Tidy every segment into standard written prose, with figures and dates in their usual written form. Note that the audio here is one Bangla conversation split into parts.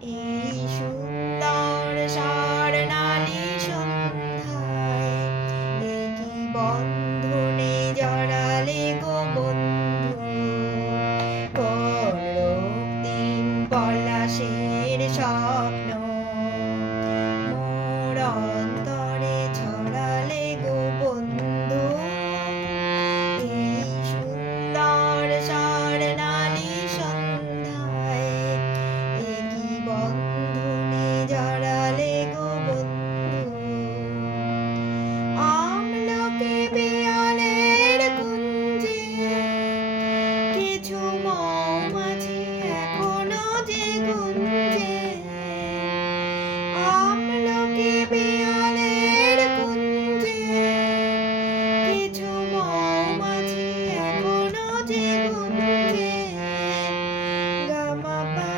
এই সুন্দর স্বর্ণালী সন্ধ্যায় এ কি বন্ধনে জড়ালে গো বন্ধু, কোন রক্তিম পলাশের স্বপ্ন মোর অন্তরে ছড়ালে গো বন্ধু। এই সুন্দর স্বর্ণালী সন্ধ্যায় এ কি বন্ধনে জড়ালে গো বন্ধু। আমলকি পিয়ালের কুঞ্জে কিছু মৌমাছি এখনো যে গুঞ্জে। আমলকি পিয়ালের কুঞ্জে কিছু মৌমাছি এখনো যে গুঞ্জে। গামা পা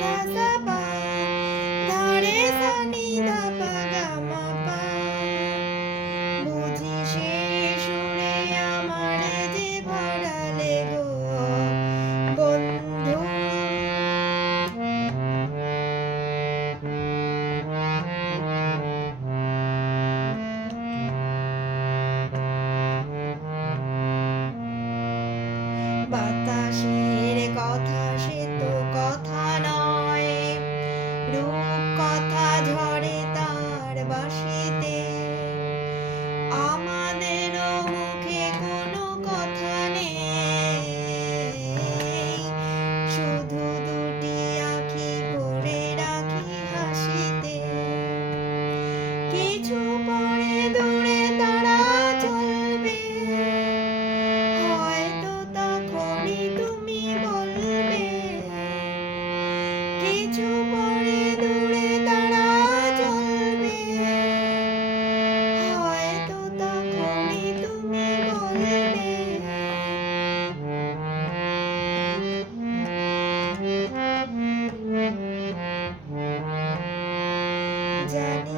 ধা সা পা ধা রে সা নি ধা পা গামা পা। বুঝি সে সুরে আমারে যে ভরালে গো বন্ধু। বাতাসের কথা সে তো কথা নয়, রূপ কথা ঝরে তার বাঁশিতে। আমাদেরও মুখে কোনো কথা নেই, শুধু দুটি আঁখি ভরে রাখি হাসিতে। কিছু পরে দূরে তারা চলবে, হয়তো তখনই তুমি বলবে। কিছু পরে দূরে তারা চলবে, হয়তো তখনই তুমি বলবে। জানি